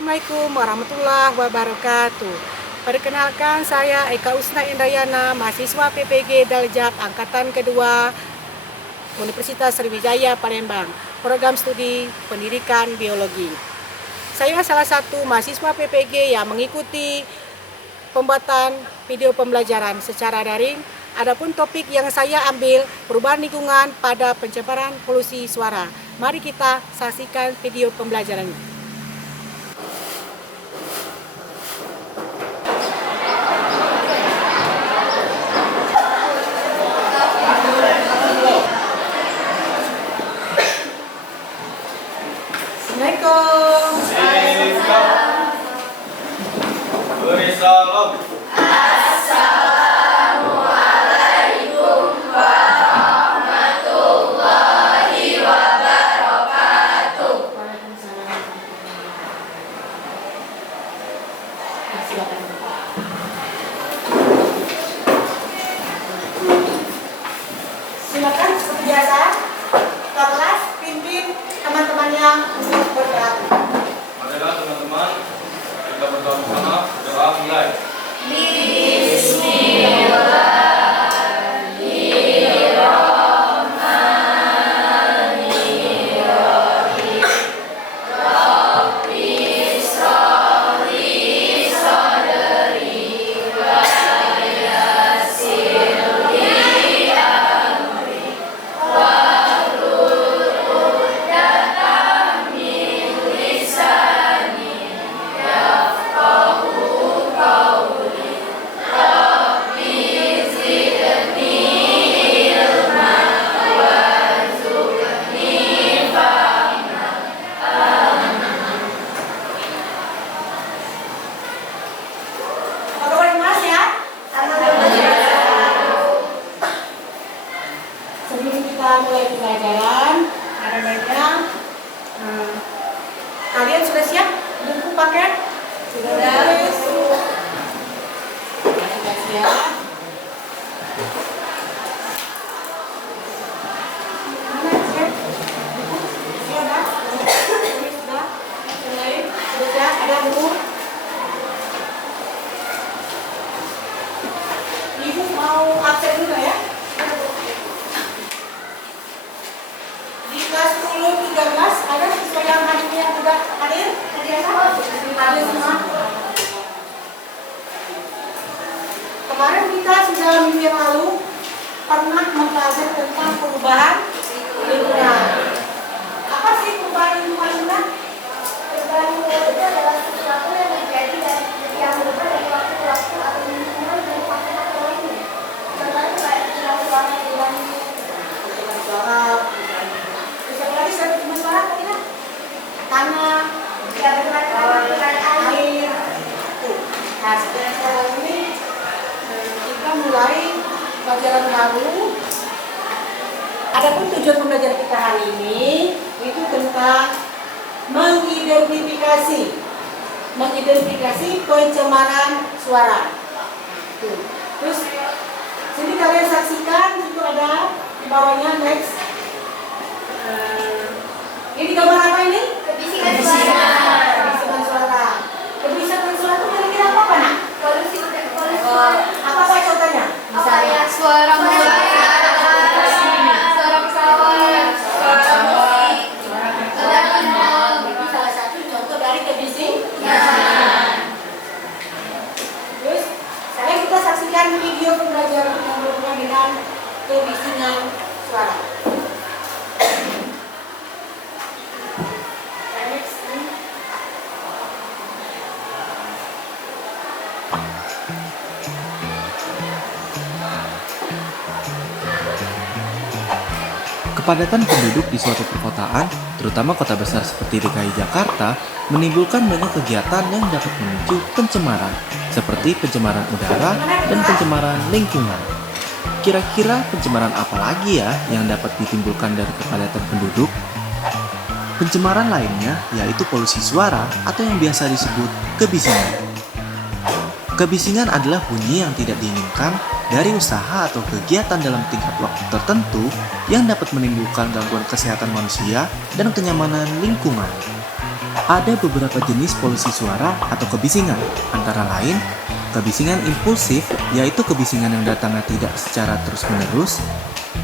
Assalamualaikum warahmatullahi wabarakatuh. Perkenalkan, saya Eka Usna Indrayana, mahasiswa PPG Daljab Angkatan Kedua Universitas Sriwijaya Palembang, program studi pendidikan biologi. Saya salah satu mahasiswa PPG yang mengikuti pembuatan video pembelajaran secara daring. Adapun topik yang saya ambil, perubahan lingkungan pada pencemaran polusi suara. Mari kita saksikan video pembelajaran ini. Assalamualaikum. Assalamualaikum warahmatullahi wabarakatuh. Silakan seperti biasa, kelas pimpin teman-temannya untuk berdoa. Marilah teman-teman, kita berdoa bersama. Doa mulai. Sebelum kita mulai pembelajaran, ada baiknya kalian sudah siap buku paket? Sudah siap. Mana siap? Buku? Sudah? Sudah? Sudah? Ada buku? Ibu mau absen dulu ya? Di kelas 10, 13 ada siswa yang hadir yang tidak hadir? Hadir semua. Kemarin kita sudah minggu yang lalu pernah mempelajari tentang perubahan lingkungan. Apa sih perubahan lingkungan? Perubahan lingkungan itu adalah sesuatu yang terjadi dan yang berubah dari waktu ke waktu atau lingkungan dari faktor lainnya. Contohnya kayak perubahan suara perubahan Suara. Bisa lagi saya suara tadi kan? Tanah, perubahan air. Nah, sekarang ini kita mulai pelajaran baru. Adapun tujuan pembelajaran kita hari ini itu tentang mengidentifikasi pencemaran suara. Terus sini kalian saksikan, itu ada di bawahnya next. Ini gambar apa ini? Kebisingan suara. Kebisingan suara. Kebisingan suara itu kira-kira apa nak? Polusi suara. Apa contohnya? Apa ya? Suara musik, suara pesawat, suara musik, suara kenal. Itu salah satu contoh dari kebisingan. Terus sekarang kita saksikan video pembelajaran yang berhubungan dengan kebisingan suara. Kepadatan penduduk di suatu perkotaan, terutama kota besar seperti DKI Jakarta, menimbulkan banyak kegiatan yang dapat memicu pencemaran, seperti pencemaran udara dan pencemaran lingkungan. Kira-kira pencemaran apa lagi ya yang dapat ditimbulkan dari kepadatan penduduk? Pencemaran lainnya yaitu polusi suara atau yang biasa disebut kebisingan. Kebisingan adalah bunyi yang tidak diinginkan dari usaha atau kegiatan dalam tingkat waktu tertentu yang dapat menimbulkan gangguan kesehatan manusia dan kenyamanan lingkungan. Ada beberapa jenis polusi suara atau kebisingan, antara lain kebisingan impulsif, yaitu kebisingan yang datangnya tidak secara terus-menerus,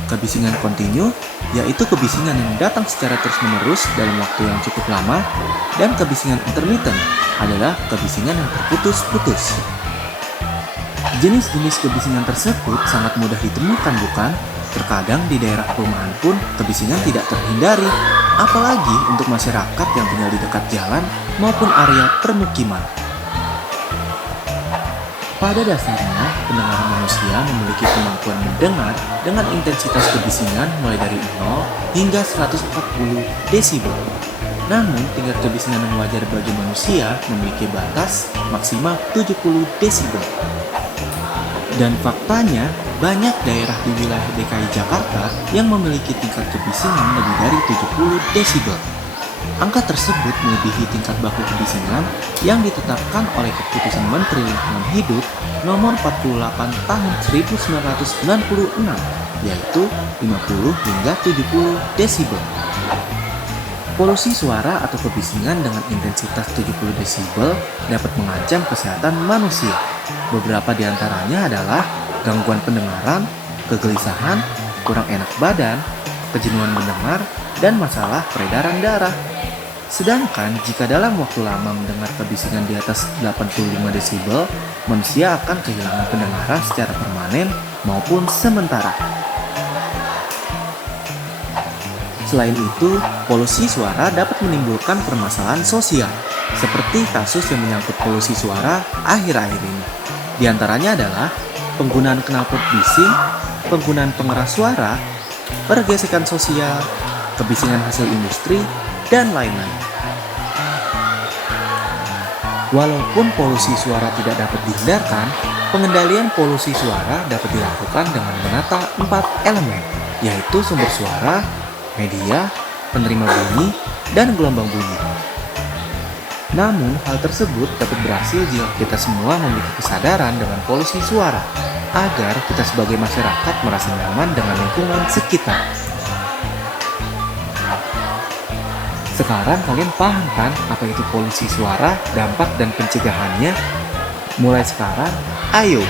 kebisingan kontinu, yaitu kebisingan yang datang secara terus-menerus dalam waktu yang cukup lama, dan kebisingan intermittent adalah kebisingan yang terputus-putus. Jenis-jenis kebisingan tersebut sangat mudah ditemukan, bukan? Terkadang di daerah perumahan pun kebisingan tidak terhindari, apalagi untuk masyarakat yang tinggal di dekat jalan maupun area permukiman. Pada dasarnya, pendengaran manusia memiliki kemampuan mendengar dengan intensitas kebisingan mulai dari 0 hingga 140 desibel. Namun, tingkat kebisingan yang wajar bagi manusia memiliki batas maksimal 70 desibel. Dan faktanya, banyak daerah di wilayah DKI Jakarta yang memiliki tingkat kebisingan lebih dari 70 desibel. Angka tersebut melebihi tingkat baku kebisingan yang ditetapkan oleh Keputusan Menteri Lingkungan Hidup Nomor 48 Tahun 1996, yaitu 50 hingga 70 desibel. Polusi suara atau kebisingan dengan intensitas 70 desibel dapat mengancam kesehatan manusia. Beberapa di antaranya adalah gangguan pendengaran, kegelisahan, kurang enak badan, kejenuhan mendengar, dan masalah peredaran darah. Sedangkan jika dalam waktu lama mendengar kebisingan di atas 85 desibel, manusia akan kehilangan pendengaran secara permanen maupun sementara. Selain itu, polusi suara dapat menimbulkan permasalahan sosial, seperti kasus yang menyangkut polusi suara akhir-akhir ini. Di antaranya adalah penggunaan knalpot bising, penggunaan pengeras suara, pergesekan sosial, kebisingan hasil industri, dan lain-lain. Walaupun polusi suara tidak dapat dihindarkan, pengendalian polusi suara dapat dilakukan dengan menata 4 elemen, yaitu sumber suara, media, penerima bunyi, dan gelombang bunyi. Namun, hal tersebut dapat berhasil jika kita semua memiliki kesadaran dengan polusi suara, agar kita sebagai masyarakat merasa nyaman dengan lingkungan sekitar. Sekarang kalian paham kan apa itu polusi suara, dampak dan pencegahannya? Mulai sekarang, ayo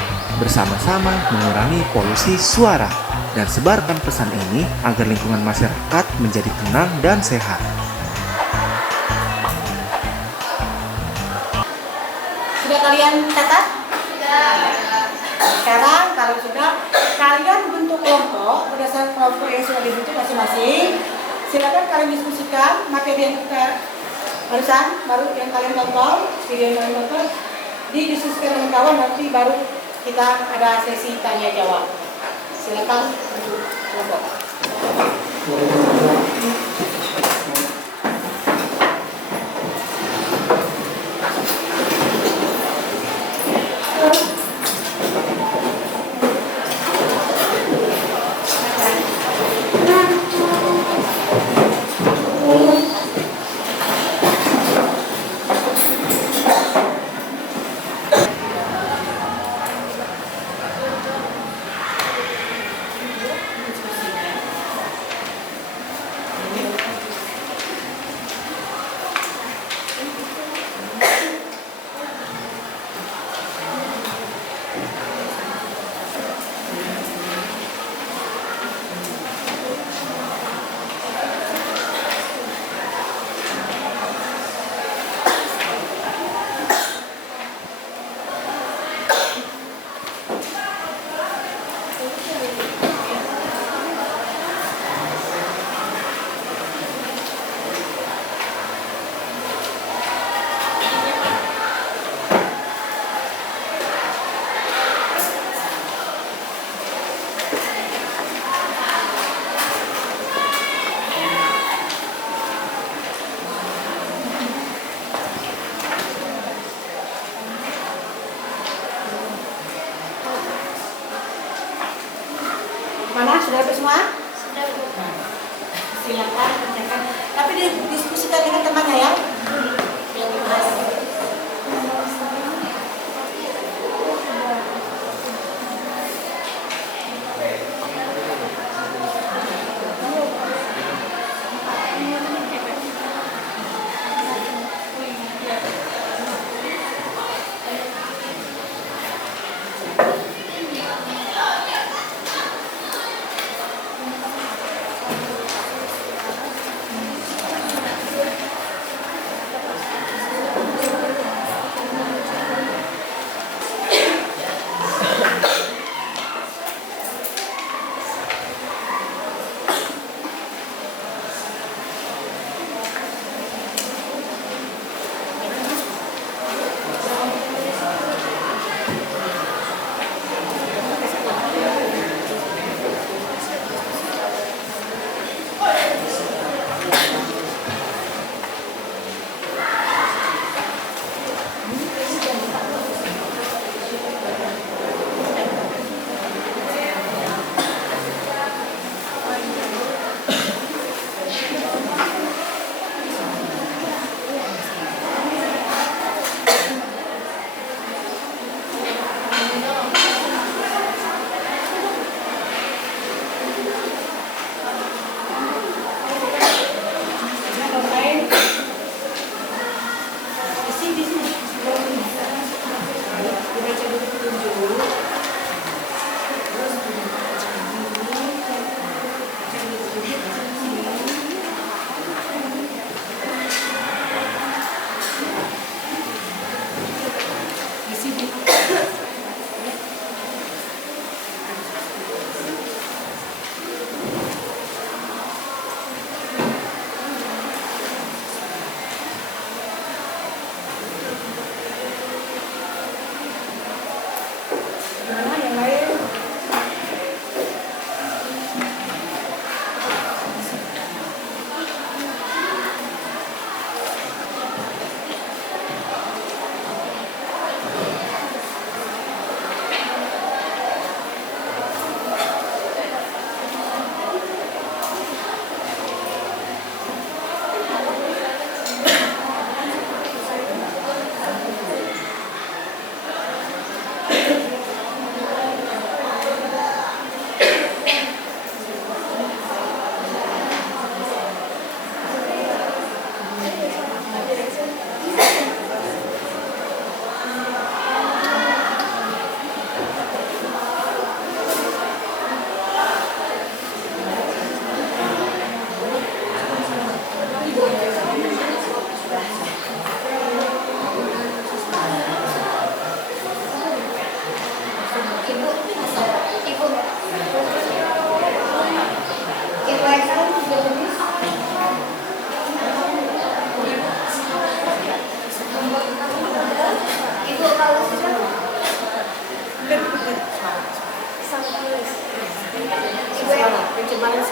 bersama-sama mengurangi polusi suara dan sebarkan pesan ini agar lingkungan masyarakat menjadi tenang dan sehat. Sudah kalian catat? Sekarang kalau sudah, kalian bentuk kelompok berdasarkan kelompok yang sudah dibentuk masing-masing. Silakan kalian diskusikan materi yang kita baru yang kalian tonton, video yang kalian tonton, didiskusikan dengan kawan, nanti baru kita ada sesi tanya jawab. Silakan bentuk kelompok. Mana sudah dapat semua? Sudah. Silakan kerjakan. Tapi didiskusikan dengan temannya ya. Yang dibahas.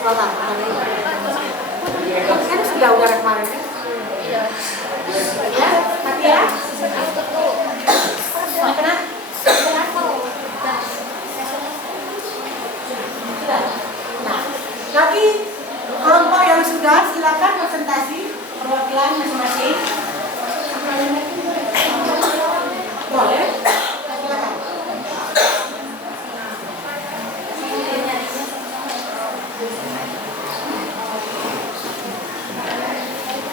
sekolah. Kan sudah udara kemarin kan? Iya. Ya, tapi ya. Kenapa? Nah, nanti kelompok yang sudah silakan presentasi perwakilan masing-masing. Boleh? Silakan.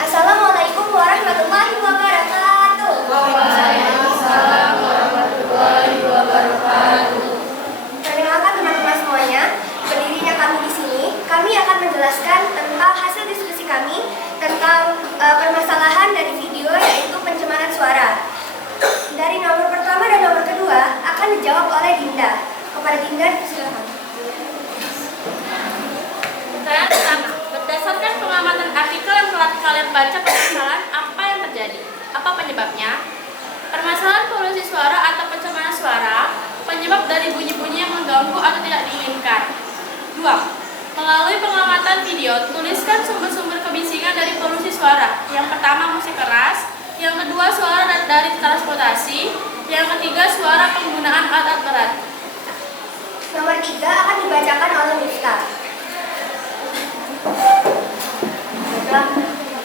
Assalamualaikum warahmatullahi wabarakatuh. Waalaikumsalam warahmatullahi wabarakatuh. Perkenalkan teman-teman semuanya, berdirinya kami di sini, kami akan menjelaskan tentang hasil diskusi kami tentang permasalahan dari video, yaitu pencemaran suara. Dari nomor pertama dan nomor kedua akan dijawab oleh Dinda. Kepada Dinda, silakan. Pertanyaan pertama, berdasarkan pengamatan artikel yang telah kalian baca, permasalahan apa yang terjadi? Apa penyebabnya? Permasalahan polusi suara atau pencemaran suara, penyebab dari bunyi-bunyi yang mengganggu atau tidak diinginkan. 2. Melalui pengamatan video, tuliskan sumber-sumber kebisingan dari polusi suara. Yang pertama, musik keras. Yang kedua, suara dari transportasi. Yang ketiga, suara penggunaan alat berat. Nomor 3 akan dibacakan oleh Miftah.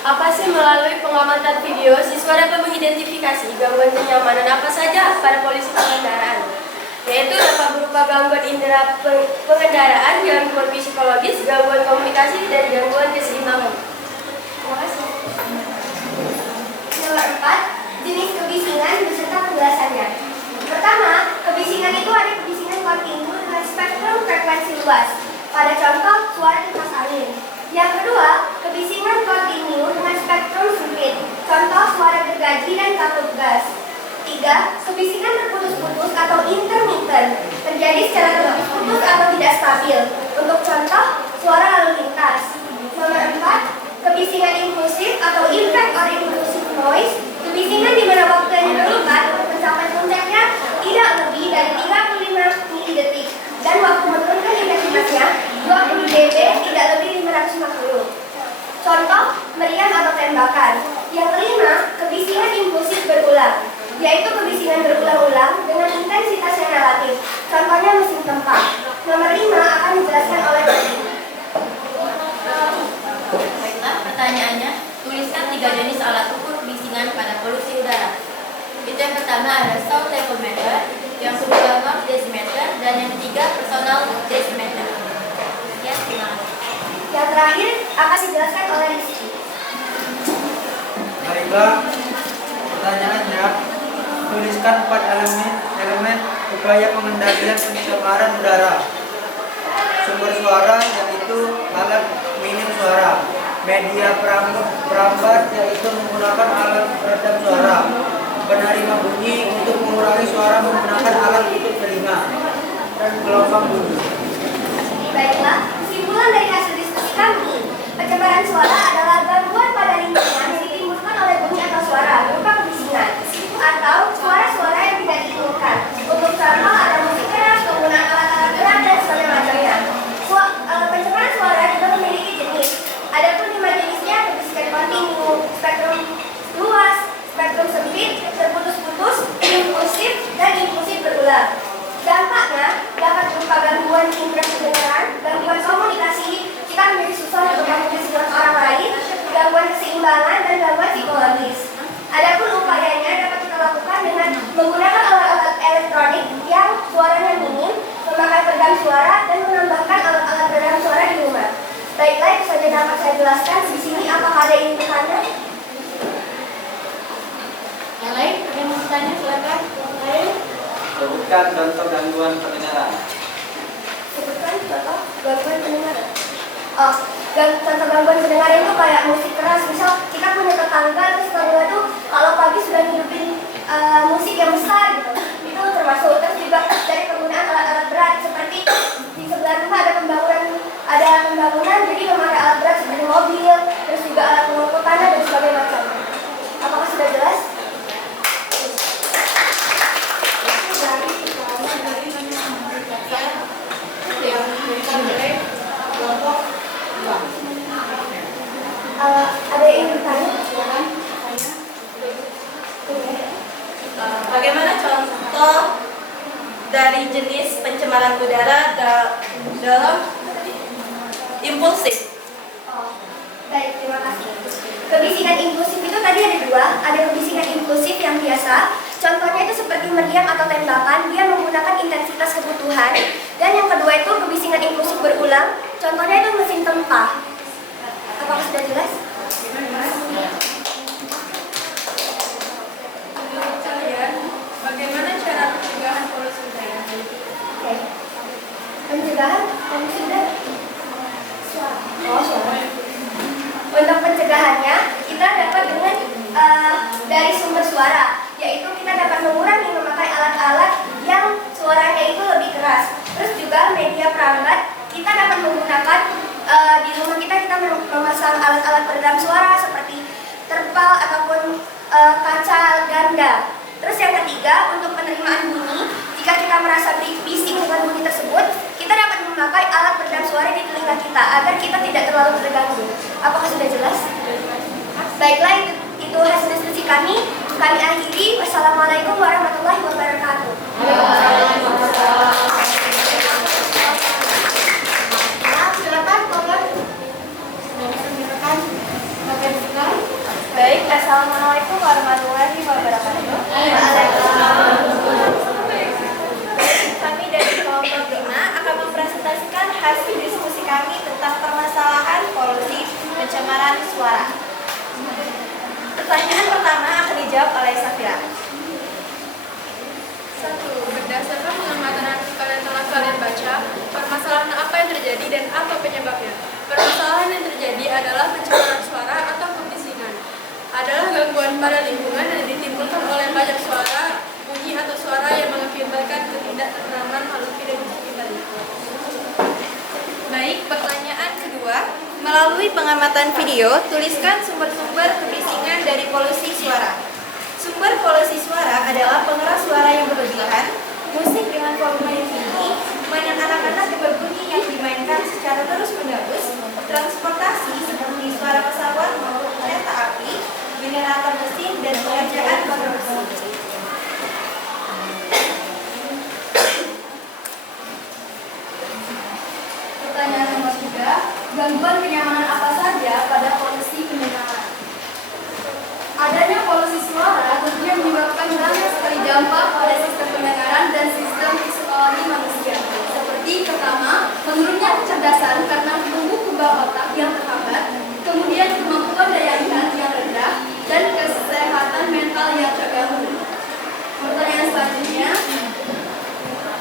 Apa sih melalui pengamatan video, siswa dapat mengidentifikasi gangguan kenyamanan apa saja pada polisi pengendaraan, yaitu dapat berupa gangguan indera pengendaraan, gangguan psikologis, gangguan komunikasi, dan gangguan keseimbangan. Terima kasih. Nomor 4, jenis kebisingan beserta penjelasannya. Pertama, kebisingan itu ada kebisingan kontinu dengan spektrum frekuensi luas. Pada contoh, suara kipas angin. Yang kedua, kebisingan kontinu dengan spektrum sempit. Contoh, suara gergaji dan kabut gas. 3. Kebisingan terputus-putus atau intermittent, terjadi secara terputus-putus atau tidak stabil. Untuk contoh, suara lalu lintas. Nomor 4, kebisingan impulsif atau impact or impulsive noise, kebisingan di mana waktu yang diperlukan untuk mencapai puncaknya tidak lebih dari 35 milidetik dan waktu menurunkan intensitasnya 20 dB tidak lebih 550. Contoh, meriam atau tembakan. Yang kelima, kebisingan impulsif berulang, yaitu kebisingan berulang-ulang dengan intensitas yang relatif. Contohnya mesin tempat. Nomor 5 akan dijelaskan oleh Dodi. Baiklah, pertanyaannya, tuliskan 3 jenis alat ukur kebisingan pada polusi udara. Itu yang pertama ada sound tachometer, yang kedua noise decimeter, dan yang ketiga personal decimeter. Ya, terima kasih. Yang terakhir akan dijelaskan oleh Rizky. Baiklah, pertanyaannya, tuliskan 4 elemen upaya pengendalian pencemaran udara. Sumber suara yaitu alat minim suara, media perambat yaitu menggunakan alat peredam suara, penerima bunyi untuk mengurangi suara menggunakan alat tutup telinga, dan gelombang bunyi. Baiklah, kesimpulan dari hasil diskusi kami, pencemaran suara adalah gangguan pada lingkungan yang ditimbulkan oleh bunyi atau suara berupa kebisingan atau suara-suara yang tidak diinginkan. Untuk contoh ada musik keras, penggunaan alat-alat berat, dan sebagainya. Pencemaran suara juga memiliki jenis. Adapun 5 jenisnya kebisingan kontinu, spektrum luas, spektrum sempit, terputus-putus, impulsif, dan impulsif berulang. Dampaknya dapat berupa gangguan indera pendengaran, gangguan komunikasi, kita menjadi susah untuk komunikasi dengan orang lain, gangguan keseimbangan, dan gangguan psikologis. Adapun upayanya dapat kita lakukan dengan menggunakan alat-alat elektronik yang suaranya minim, memakai peredam suara, dan menambahkan alat-alat peredam suara di rumah. Baiklah, itu saja dapat saya jelaskan. Di sini apakah ada yang ingin bertanya? Yang lain, ada yang mau bertanya, silakan. Yang lain. Sebutkan contoh gangguan pendengaran. Sebutkan contoh gangguan pendengaran. Oh, contoh gangguan pendengaran itu kayak musik keras. Misal kita punya tetangga, terus tetangga tuh kalau pagi sudah ngidupin musik yang besar gitu. Itu termasuk. Terus juga dari penggunaan alat-alat berat seperti di sebelah rumah ada pembangunan jadi memakai alat berat seperti mobil, terus juga alat pengangkut tanah dan sebagainya macam. Apakah sudah jelas? Yang diberikan oleh kelompok jenis pencemaran udara dalam impulsif. Oh, baik, terima kasih. Kebisingan impulsif itu tadi ada dua. Ada kebisingan impulsif yang biasa. Contohnya itu seperti meriam atau tembakan, dia menggunakan intensitas kebutuhan. Dan yang kedua itu kebisingan impulsif berulang. Contohnya itu mesin tempa. Apakah sudah jelas? Menurut kalian, bagaimana cara pencegahan polusi udara? Oke. Pencegahan polusi udara. Oh, suara. Untuk pencegahannya, kita dapat dengan dari sumber suara, yaitu kita dapat mengurangi memakai alat-alat yang suaranya itu lebih keras. Terus juga media perambat, kita dapat menggunakan di rumah kita memasang alat-alat peredam suara seperti terpal ataupun kaca ganda. Terus yang ketiga, untuk penerimaan bunyi, jika kita merasa bising dengan bunyi tersebut, kita dapat memakai alat peredam suara di telinga kita agar kita tidak terlalu terganggu. Apakah sudah jelas? Baiklah, itu hasil diskusi kami. Kami akhiri. Wassalamualaikum warahmatullahi wabarakatuh. Silakan, tolong. Silakan. Baik, assalamualaikum warahmatullahi wabarakatuh. Kami dari kelompok 5 akan mempresentasikan hasil diskusi kami tentang permasalahan polusi pencemaran suara. Pertanyaan pertama akan dijawab oleh Safira. 1. Berdasarkan pengamatan artikel yang telah kalian baca, permasalahan apa yang terjadi dan apa penyebabnya? Permasalahan yang terjadi adalah pencemaran suara atau kebisingan. Adalah gangguan pada lingkungan yang ditimbulkan oleh banyak suara, bunyi atau suara yang mengakibatkan ketidaktentraman makhluk hidup di sekitarnya. Baik, pertanyaan kedua. Melalui pengamatan video, tuliskan sumber-sumber kebisingan dari polusi suara. Sumber polusi suara adalah pengeras suara yang berlebihan, musik dengan volume yang tinggi, mainan anak-anak yang berbunyi yang dimainkan secara terus-menerus, transportasi seperti suara pesawat maupun kereta api, generator mesin, dan pengerjaan konstruksi. Pertanyaan nomor 3, gangguan kenyamanan apa saja pada polusi pendengaran? Adanya polusi suara tentunya menyebabkan banyak sekali dampak pada sistem pendengaran dan sistem psikologi manusia. Seperti pertama, menurunnya kecerdasan karena tumbuh kembang otak yang terhambat, kemudian kemampuan daya ingat yang rendah, dan kesehatan mental yang terganggu. Pertanyaan selanjutnya,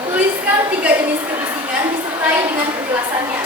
tuliskan 3 jenis kebisingan disertai dengan penjelasannya.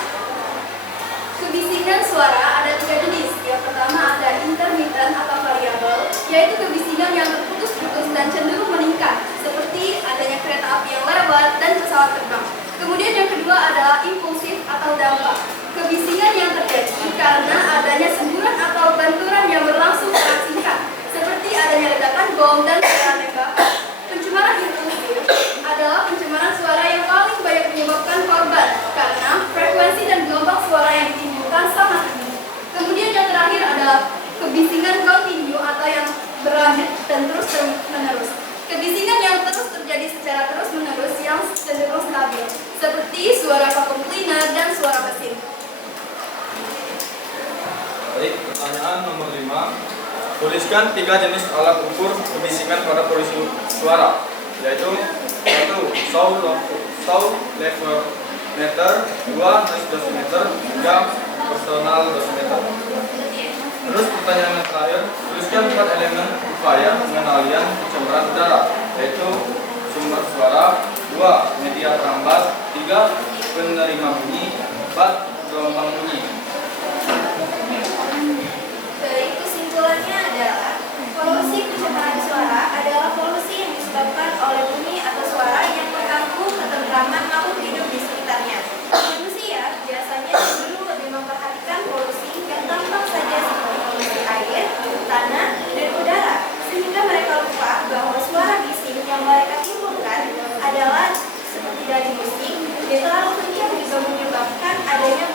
Kebisingan suara ada 3 jenis. Yang pertama ada intermittent atau variabel, yaitu kebisingan yang terputus-putus dan cenderung meningkat, seperti adanya kereta api yang lewat dan pesawat terbang. Kemudian yang kedua adalah impulsif atau dampak. Kebisingan yang terjadi karena adanya semburan atau benturan yang berlangsung sangat singkat, seperti adanya ledakan bom dan serangan tembakan. Pencemaran impulsif adalah pencemaran suara yang paling banyak menyebabkan korban karena frekuensi dan gelombang suara yang ditimbulkan sangat tinggi. Kemudian yang terakhir adalah kebisingan kontinu atau yang berlanjut dan terus-menerus. Kebisingan yang terus terjadi secara terus-menerus yang cenderung stabil, seperti suara vakum cleaner dan suara mesin. Baik, pertanyaan nomor 5. Tuliskan 3 jenis alat ukur kebisingan pada polusi suara, yaitu 1. Sound level meter, 2. Noise dosimeter, 3. Personal dosimeter. Terus pertanyaan yang terakhir, tuliskan 4 elemen upaya pengendalian pencemaran udara, yaitu sumber suara, 2. Media perambat, 3. Penerima bunyi, 4. Gelombang bunyi. Baik, kesimpulannya adalah polusi pencemaran suara adalah polusi yang disebabkan oleh bunyi atau suara yang mengganggu ketentraman makhluk hidup di sekitarnya. Manusia biasanya cenderung lebih memperhatikan polusi yang tampak saja seperti polusi air, tanah, dan udara, sehingga mereka lupa bahwa suara bising yang mereka timbulkan adalah seperti dari musik yang terlalu kencang bisa menyebabkan adanya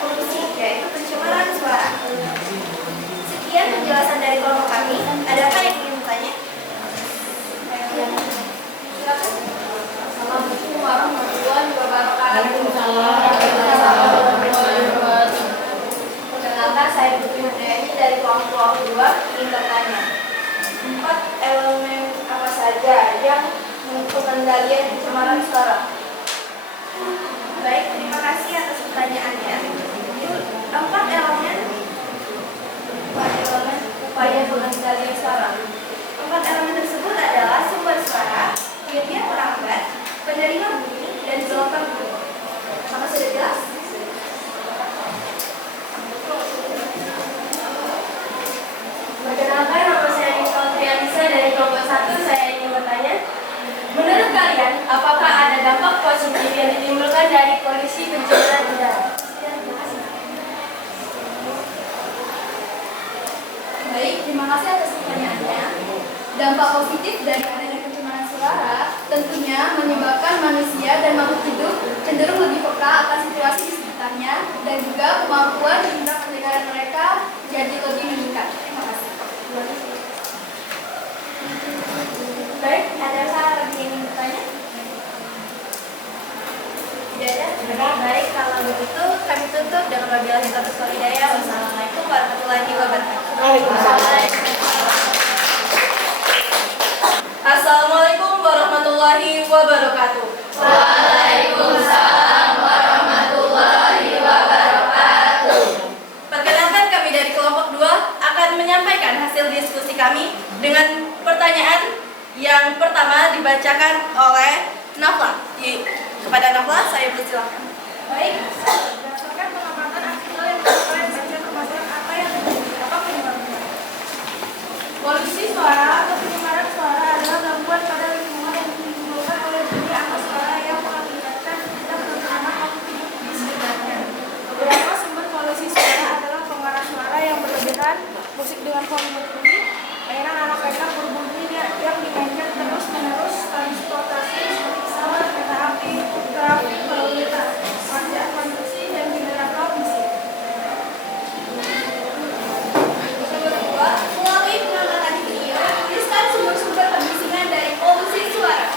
Dampak positif dari adanya pencemaran suara tentunya menyebabkan manusia dan makhluk hidup cenderung lebih peka akan situasi di sekitarnya dan juga kemampuan indera pendengaran mereka jadi lebih meningkat. Terima kasih. Baik, ada salah lagi yang ingin bertanya? Tidak ada. Baik, kalau begitu kami tutup dengan wabillahi taufiq wal hidayah. Wassalamualaikum warahmatullahi wabarakatuh. Waalaikumsalam. Assalamualaikum warahmatullahi wabarakatuh. Waalaikumsalam warahmatullahi wabarakatuh. Perkenalkan, kami dari kelompok 2 akan menyampaikan hasil diskusi kami dengan pertanyaan yang pertama dibacakan oleh Nafla. Kepada Nafla, saya persilakan. Baik, berdasarkan pengamatan artikel yang kalian baca permasalahan apa penyebabnya? Polusi suara atau pencemaran suara adalah gangguan pada lingkungan yang ditimbulkan oleh bunyi atau suara yang mengakibatkan kita terutama makhluk hidup di sekitarnya. Beberapa sumber polusi suara adalah pengarah suara yang berlebihan, musik dengan volume tinggi, mainan anak-anak berbunyi yang dimainkan terus-menerus, transportasi seperti pesawat, kereta api, trafik lalu lintas, pekerjaan konstruksi, dan generator mesin. Kedua, melalui pengamatan video, tuliskan sumber-sumber pembisingan dari polusi suara.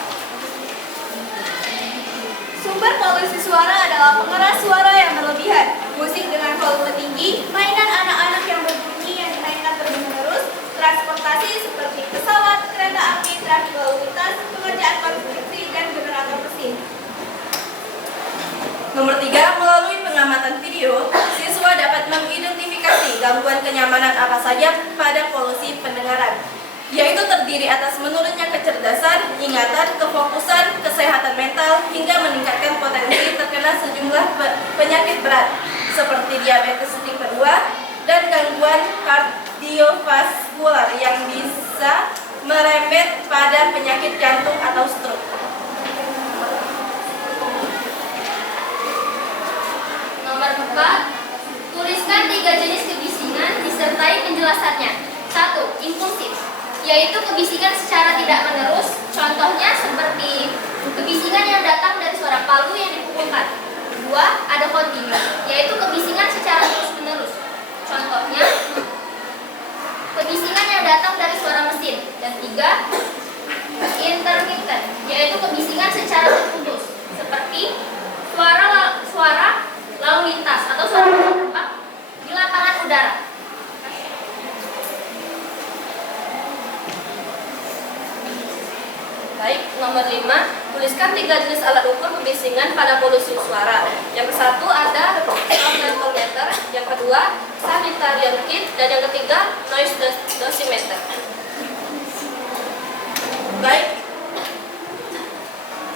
Sumber polusi suara adalah pengeras suara yang berlebihan, musik dengan volume tinggi, mainan anak-anak yang berbunyi yang dimainkan terus-menerus, transportasi seperti pesawat, kereta api, trafik lalu lintas, pengerjaan konstruksi, dan generator mesin. Nomor 3, melalui pengamatan video, siswa dapat mengidentifikasi gangguan kenyamanan apa saja pada polusi pendengaran, yaitu terdiri atas menurunnya kecerdasan, ingatan, kefokusan, kesehatan mental, hingga meningkatkan potensi terkena sejumlah penyakit berat, seperti diabetes tipe 2 dan gangguan kardiovaskular yang bisa merembet pada penyakit jantung atau stroke. Nomor 4, tuliskan 3 jenis kebisingan disertai penjelasannya. 1. Impulsif, yaitu kebisingan secara tidak menerus, contohnya seperti kebisingan yang datang dari suara palu yang dipukulkan. 2. Ada kontinu, yaitu kebisingan secara terus-menerus, contohnya kebisingan yang datang dari suara mesin. Dan 3. Intermittent, yaitu kebisingan secara terputus, seperti suara lalu lintas atau suara terbang di lapangan udara. Baik, nomor 5, tuliskan 3 jenis alat ukur kebisingan pada polusi suara. Yang ke-1 ada sound meter, yang kedua sanitarium kit, dan yang ketiga noise dosimeter. Baik,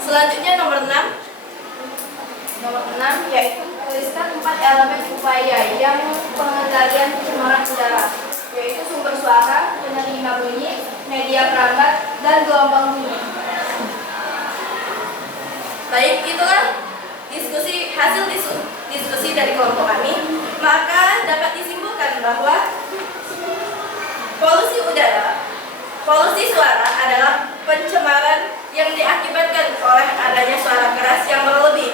selanjutnya nomor 6 yaitu tuliskan 4 elemen upaya yang pengendalian pencemaran udara, yaitu sumber suara, penerima bunyi, media perambat, dan gelombang bunyi. Baik, itulah hasil diskusi dari kelompok kami. Maka dapat disimpulkan bahwa polusi suara adalah pencemaran yang diakibatkan oleh adanya suara keras yang berlebih.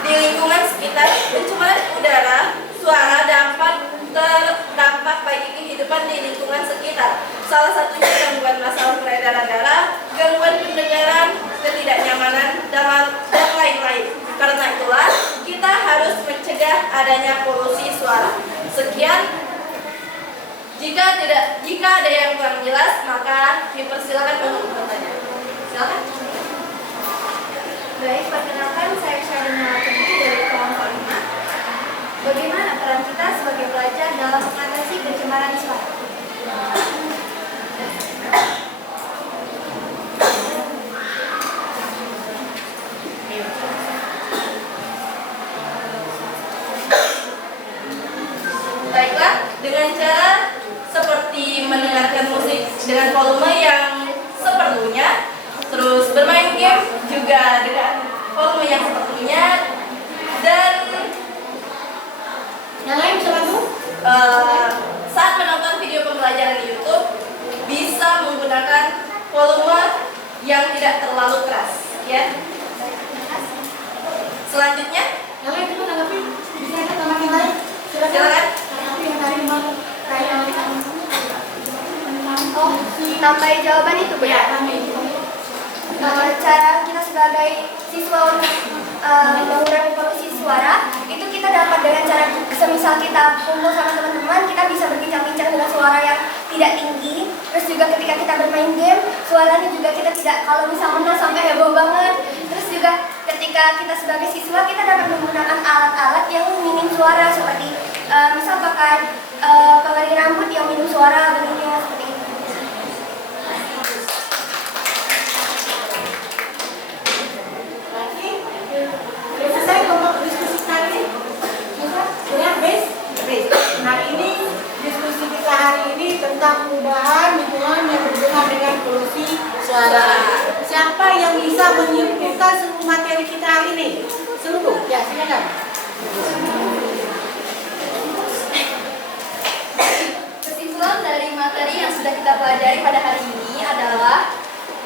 Di lingkungan sekitar, pencemaran udara, suara terdampak bagi kehidupan di lingkungan sekitar. Salah satunya gangguan masalah peredaran darah, gangguan pendengaran, ketidaknyamanan, dan lain-lain. Karena itulah, kita harus mencegah adanya polusi suara. Sekian. Jika ada yang kurang jelas, maka dipersilakan untuk bertanya. Silakan. Baik, perkenalkan saya Syarina Latini dari kelompok 5. Bagaimana peran kita sebagai pelajar dalam mengatasi pencemaran suara? Baiklah, dengan cara seperti mendengarkan musik dengan volume yang seperlunya, terus bermain game juga dengan volume yang seperlunya, dan Yang lain bisa bantu? Selanjutnya, Yang lain itu tanggapi, bisa ada tambahan yang lain? silakan. Tanggapi yang tadi mau kayak Oh, nambahin jawaban itu Bu ya? Cara kita sebagai siswa untuk mengurangi polusi suara itu kita dapat dengan cara semisal kita kumpul sama teman-teman, kita bisa berbincang-bincang dengan suara yang tidak tinggi. Terus juga ketika kita bermain game, suaranya juga kita tidak, kalau misal menang sampai heboh banget. Terus juga ketika kita sebagai siswa, kita dapat menggunakan alat-alat yang minim suara seperti misal pakai pengering rambut yang minim suara bentuknya seperti itu. Selesai kelompok diskusi kali ini? Sudah, bes? Nah ini diskusi kita hari ini tentang perubahan lingkungan yang berhubungan dengan polusi suara. Siapa yang bisa menyimpulkan seluruh materi kita hari ini? Seluruh? Ya, silakan. Kesimpulan dari materi yang sudah kita pelajari pada hari ini adalah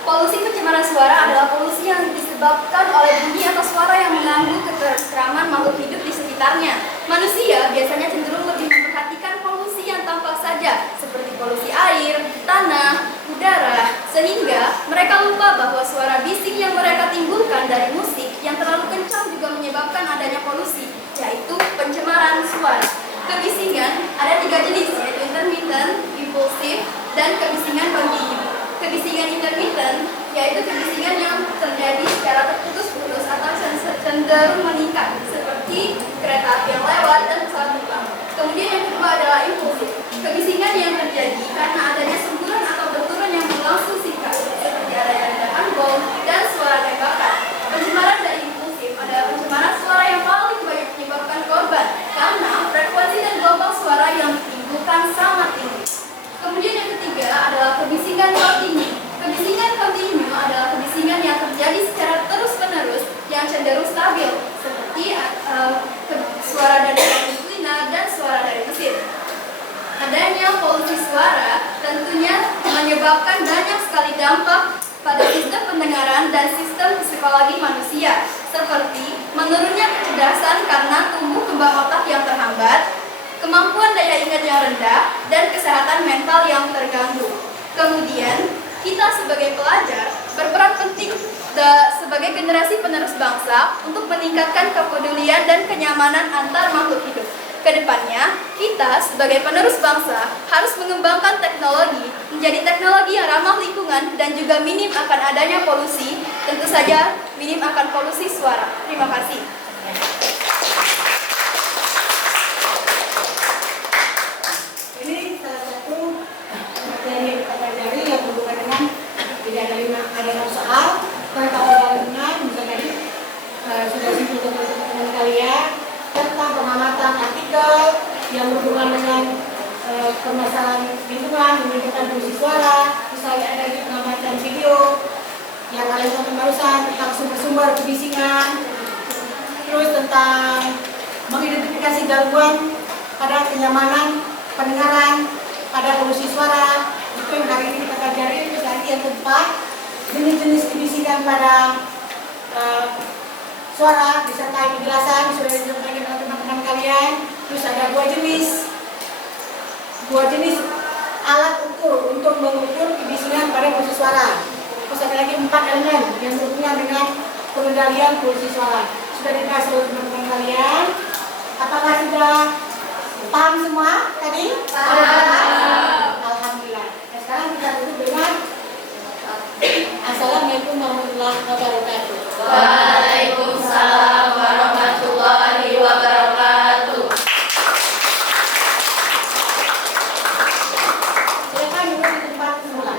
polusi pencemaran suara adalah polusi yang disebabkan oleh bunyi atau suara yang mengganggu ketentraman makhluk hidup di sekitarnya. Manusia biasanya cenderung lebih memperhatikan polusi yang tampak saja, seperti polusi air, tanah, udara, sehingga mereka lupa bahwa suara bising yang mereka timbulkan dari musik yang terlalu kencang juga menyebabkan adanya polusi, yaitu pencemaran suara. Kebisingan ada 3 jenis, yaitu intermittent, impulsif, dan kebisingan kontinu. Kebisingan intermittent yaitu kebisingan yang terjadi secara terputus-putus atau cenderung meningkat, seperti kereta api yang lewat dan pesawat terbang. Kemudian yang kedua adalah impulsif, kebisingan yang terjadi karena adanya semburan atau benturan yang berlangsung singkat, seperti adanya ledakan bom dan suara tembakan. Pencemaran dari impulsif adalah pencemaran suara yang paling banyak menyebabkan korban karena frekuensi dan gelombang suara yang ditimbulkan sangat tinggi. Kemudian yang ketiga adalah kebisingan kontinu. Kebisingan kontinu adalah kebisingan yang terjadi secara terus-menerus yang cenderung stabil, seperti suara dari turbina dan suara dari mesin. Adanya polusi suara tentunya menyebabkan banyak sekali dampak pada sistem pendengaran dan sistem psikologi manusia, seperti menurunnya kecerdasan karena tumbuh kembang otak yang terhambat, kemampuan daya ingat yang rendah, dan kesehatan mental yang terganggu. Kemudian, kita sebagai pelajar berperan penting sebagai generasi penerus bangsa untuk meningkatkan kepedulian dan kenyamanan antar makhluk hidup. Kedepannya, kita sebagai penerus bangsa harus mengembangkan teknologi menjadi teknologi yang ramah lingkungan dan juga minim akan adanya polusi, tentu saja minim akan polusi suara. Terima kasih. Ini salah satu materi yang kita pelajari yang berhubungan dengan tidak ada 6 soal tentang lingkungan, misalnya tadi sudah simpulkan teman-teman kalian tentang pengamatan artikel yang berhubungan dengan permasalahan lingkungan, menimbulkan polusi suara, misalnya ada di pengamatan video yang kalian tonton barusan tentang sumber-sumber kebisingan, terus tentang mengidentifikasi gangguan pada kenyamanan pendengaran pada polusi suara. Itu yang hari ini kita pelajari. Terus nanti yang keempat, jenis-jenis kebisingan pada suara disertai penjelasan sudah disampaikan oleh teman-teman kalian. Terus ada dua jenis alat ukur untuk mengukur kebisingan pada polusi suara. Terus ada lagi 4 elemen yang berhubungan dengan pengendalian polusi suara. Sudah dikasih oleh teman-teman kalian. Apakah sudah paham semua tadi? Paham. Alhamdulillah. Nah, sekarang kita duduk dengan Assalamualaikum warahmatullahi wabarakatuh. Waalaikumsalam warahmatullahi wabarakatuh. Silakan duduk di tempat semula.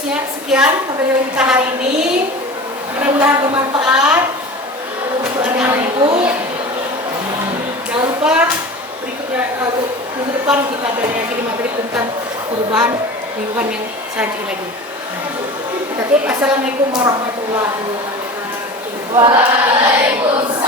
sekian pembelajaran kita hari ini. Mudah-mudahan bermanfaat untuk anak-anakku. Jangan lupa berikutnya minggu depan kita belajar lagi di materi tentang perubahan lingkungan yang selanjutnya lagi. Kita tutup. Assalamualaikum warahmatullahi wabarakatuh. Waalaikumsalam.